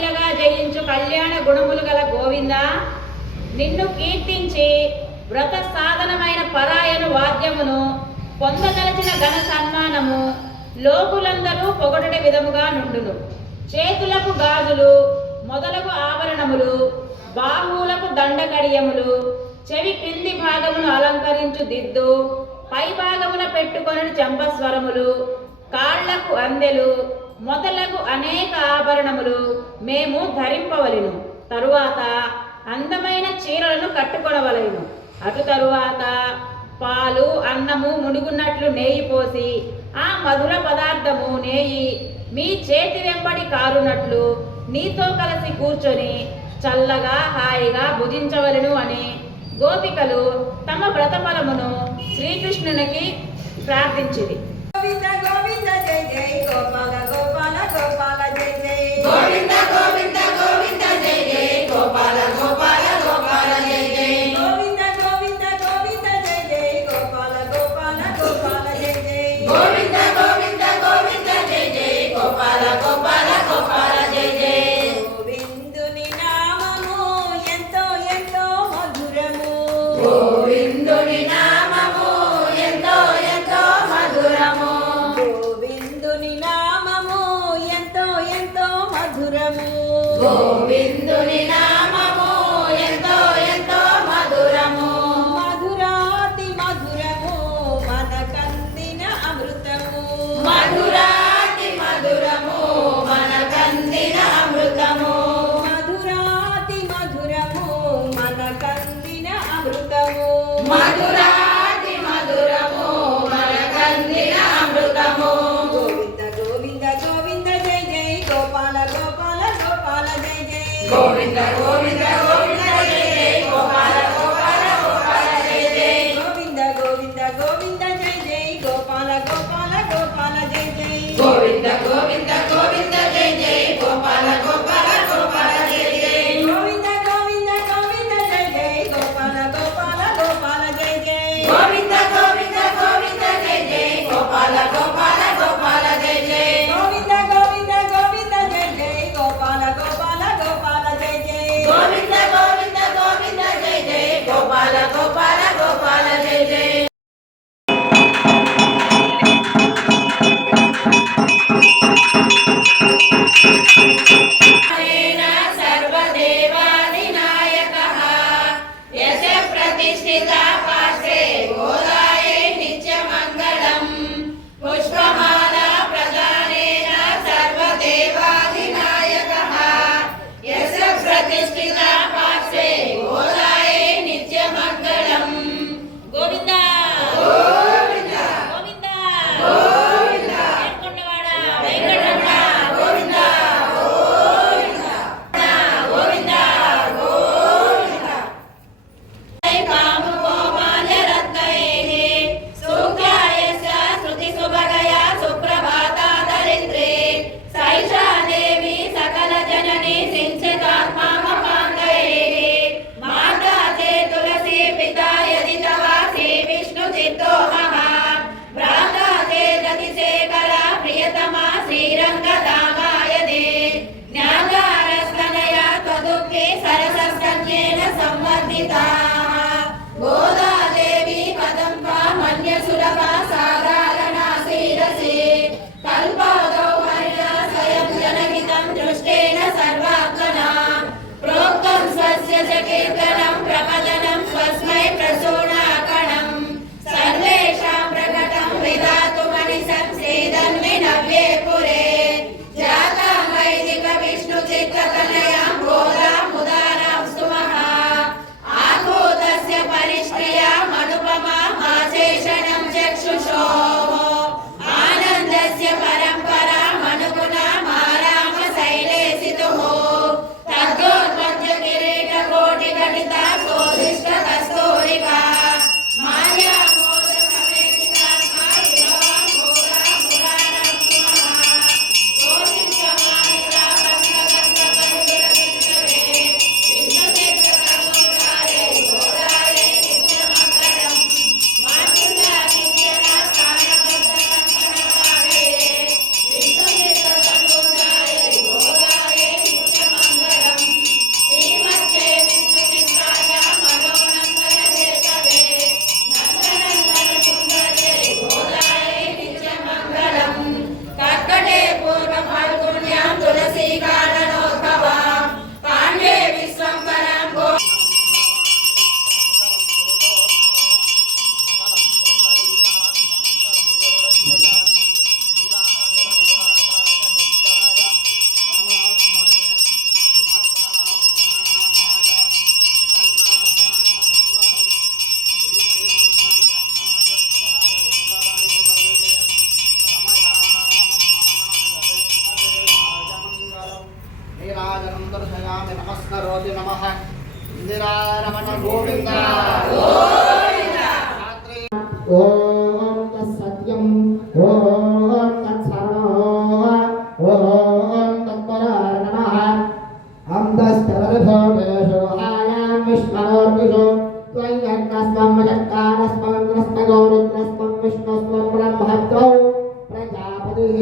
కౌగిళ్ళగా జయించు కళ్యాణ గుణములు గల గోవింద, నిన్ను కీర్తించి వ్రత సాధనమైన పరాయను వాద్యమును పొందదలచిన ఘన సన్మానము లోకులందరూ పొగడటి విధముగా నుండును. చేతులకు గాజులు మొదలగు ఆభరణములు, బాహువులకు దండకడియములు, చెవి క్రింది భాగమును అలంకరించు దిద్దు, పై భాగమున పెట్టుకొను చంపస్వరములు, కాళ్లకు అందెలు మొదలగు అనేక ఆభరణములు మేము ధరింపవలెను. తరువాత అందమైన చీరలను కట్టుకొనవలెను. అటు తరువాత పాలు అన్నము మునుగున్నట్లు నెయ్యి పోసి ఆ మధుర పదార్థము నెయ్యి మీ చేతి వెంబడి కారునట్లు నీతో కలిసి కూర్చొని చల్లగా హాయిగా భుజించవలెను అని గోపికలు తమ వ్రతఫలమును శ్రీకృష్ణునికి ప్రార్థించిరి. గోవింద గోవింద జై జై గోపాల గోపాల గోపాల జై జై గోవింద గోవింద గోవింద జై జై గోపాల గోపాల గోపాల జై జై గోవింద గోవింద గోవింద జై జై గోపాల గోపాల గోపాల జై జై గోవింద గోవింద గోవింద జై జై గోపాల గోపాల గోపాల జై జై గోవిందుని నామము ఎంతో ఎంతో మధురము. గోవిందుని నామము ఎంతో ఎంతో మధురము. గోవిందుని నామము ఎంతో ఎంతో మధురము. గోవిందుని నామము ఎంతో ఎంతో మధురము. మధురాతి మధురము మనకందిన అమృతము. మధురాతి మధురము మనకందిన అమృతము. మధురాతి మధురము మనకందిన అమృతము. మధురాతి మధురము మనకందిన అమృతము. గోవింద గోవింద గోవింద జై జై గోపాల గోపాల గోపాల జై జై గోవింద గోవింద గోవింద జై జై గోపాల గోపాల గోపాల జై జై గోవింద గోవింద గోవింద జై జై గోపాల గోపాల గోపాల జై జై గోవింద గోవింద గోవింద జై జై గోపాల గోపాల గోపాల జై జై గోవింద గోవింద గోవింద జై జై గోపాల గోపాల గోపాల జై జై గోవింద గోవింద గోవింద జై జై గోపాల గోపాల గోపాల జై జై గోవింద గోవింద గోవింద జై జై గోపాల గోపాల గోపాల జై జై గోవింద గోవింద గోవింద జై జై గోపాల గోపాల గోపాల జై జై సర్వదేవాదినాయకః యశ ప్రతిష్ఠితా పార్శ్వే గోదాయే నిత్యమంగళం పుష్పమాలా ప్రదానేన సర్వదేవాదినాయకః యశ ప్రతిష్ఠితా పార్శ్వే గోదాయే నిత్యమంగళం. గోవింద గోవింద గోవింద గోవింద ఏడుకొండవాడ వెంకటరమణ గోవింద గోవింద గోవింద కామకోమాల్యరత్నైః సూక్యాయస్య శృతిసుభగయా సుప్రభాతా దరిద్రే సైషా దేవి సకల జననీ సించితాత్మామపాంగైః మాతా చే తులసీ పితా యది తవ శ్రీ విష్ణు చిత్తోమః భ్రాతా చే రతిశేఖర ప్రియతమా శ్రీరంగధామాయదే జ్ఞాతారస్తనయా త్వదుక్తే సరసస్కన్యేన సంవర్ధితాః గోదాదేవి పదం మన్యసులభా సాధారణా శీరసి కల్పాదౌ హరిణా స్వయం జనహితం దృష్టేన సర్వాత్మనా ప్రోక్తం స్వస్య చ కీర్తనం ప్రపదనం స్వస్మై ప్రసూనాకణం సర్వేషాం ప్రకటం విధాతుమనిసం శ్రీధన్వి నవ్యే పురే జాతాం వైదిక విష్ణు చిత్తతనయాం గోదాం ఉదారాం స్తుమః ఆత్మ గోవింద ఓం తత్సత్యం ఓం తత్సరణో ఓం తత్పరాయ నమః అంతస్తరభోగేషు ఆయాం విష్ణోర్విషు త్వయ్యన్నస్వం వశక్కారస్వం ద్రస్మగౌరుద్రస్వం విష్ణుస్వం బ్రహ్మత్వౌ ప్రజాపతిః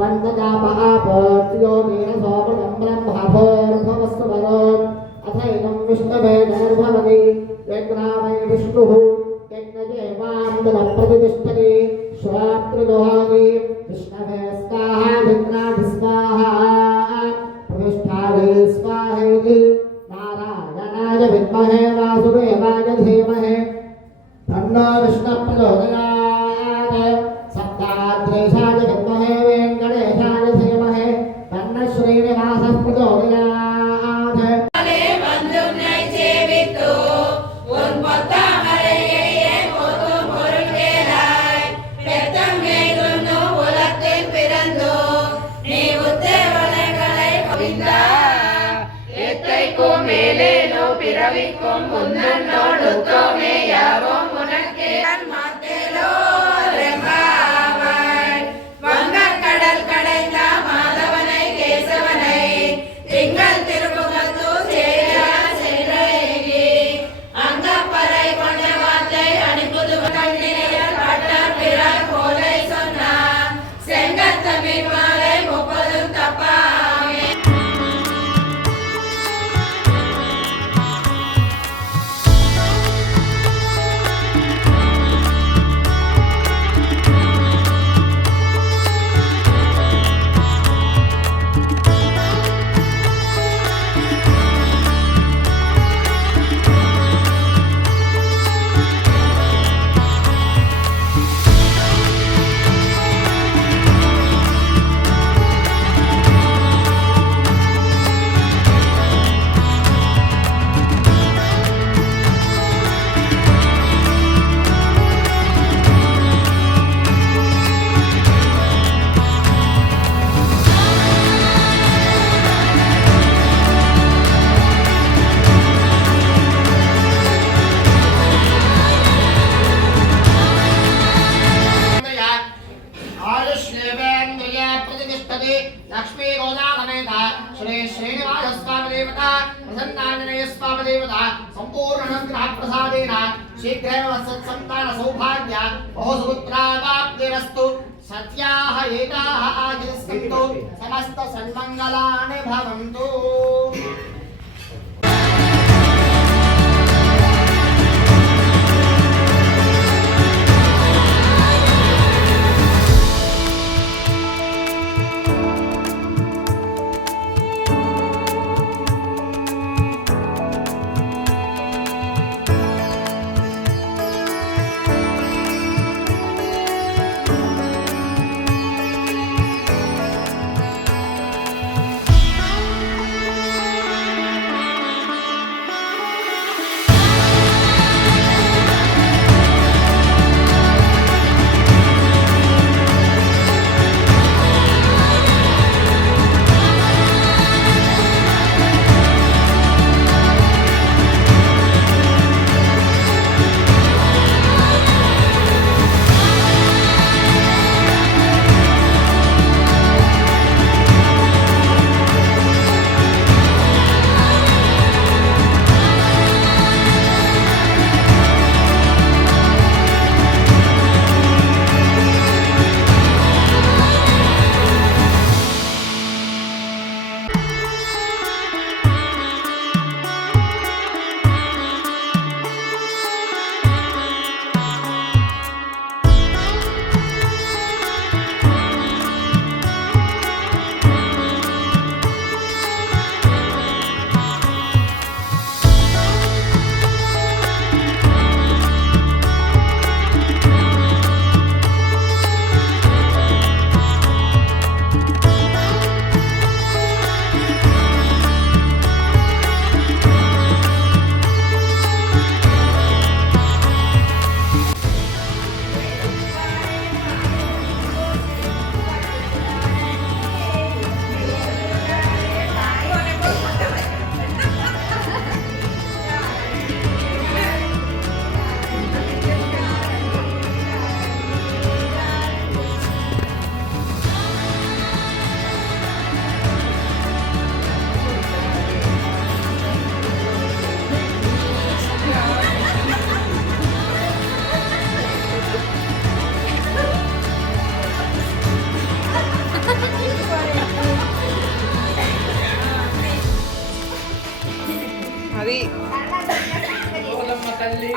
వందజాపహాపోత్యోగేన సోమృతం బ్రహ్మభోర్భవస్సు వరో అథైనం విష్ణవే నర్భవతి యజ్ఞావై విష్ణుః प्रतिष्ठति श्रोत्रगोहानि विष्णवे स्वाहा विघ्नाधि स्वाहा प्रतिष्ठाये स्वाहेति नारायणाय विद्महे वासुदेवाय धीमहि तन्नो विष्णुः प्रचोदयात् सप्ताद्रेशाय विद्महे वेङ्कटेशाय धीमहि तन्नः श्रीनिवासः प्रचोदयात् வந்துன்னை சேவித்து உன் பொத்தாமரையே போதும் பொருள் கேளாய் பெத்தங்கை துண்ணு உலகத்தில் பிறந்தோ நீ உத்தேவனைகளை கோவிந்தா எத்தைக்கும் மேலேனோ பிறவிக்கும் முன்னோடுக்கோமே யாவும் உனக்கே மாத்தேலோ ரெம்பாவாய் வங்கக்கடல் கடைந்த மாதவனை கேசவனை திங்கள் திருமுகத்து அங்கப்பறை கொண்ட வார்த்தை அனுப்புது கண்ணினையர் காட்டார் பிறார் போலை சொன்னார் செங்கத்தமிழ் மாலை 30 தப்பாமே आयुष्येवेन्द्रिय प्रतिष्ठति लक्ष्मी गोदावनेता श्री श्रीनिवास स्वामी देवता प्रसन्नांजनेय स्वामी देवता संपूर्ण अनुग्रह प्रसादेन शीघ्रेण सत्संतान सौभाग्य बहुसुपुत्रावाप्तिरस्तु सत्याः एताः आजिस्सन्तु समस्त सन्मङ्गलानि भवन्तु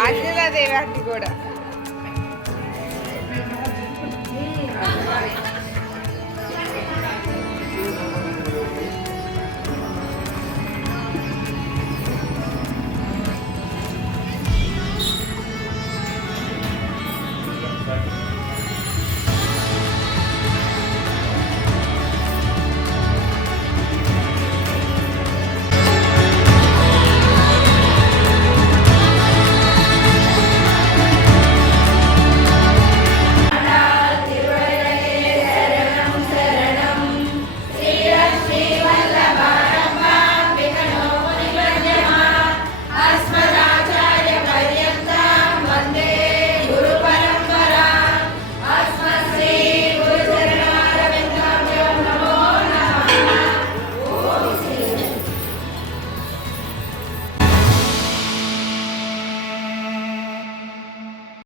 అంజలాదేవి ఆంటీ కూడా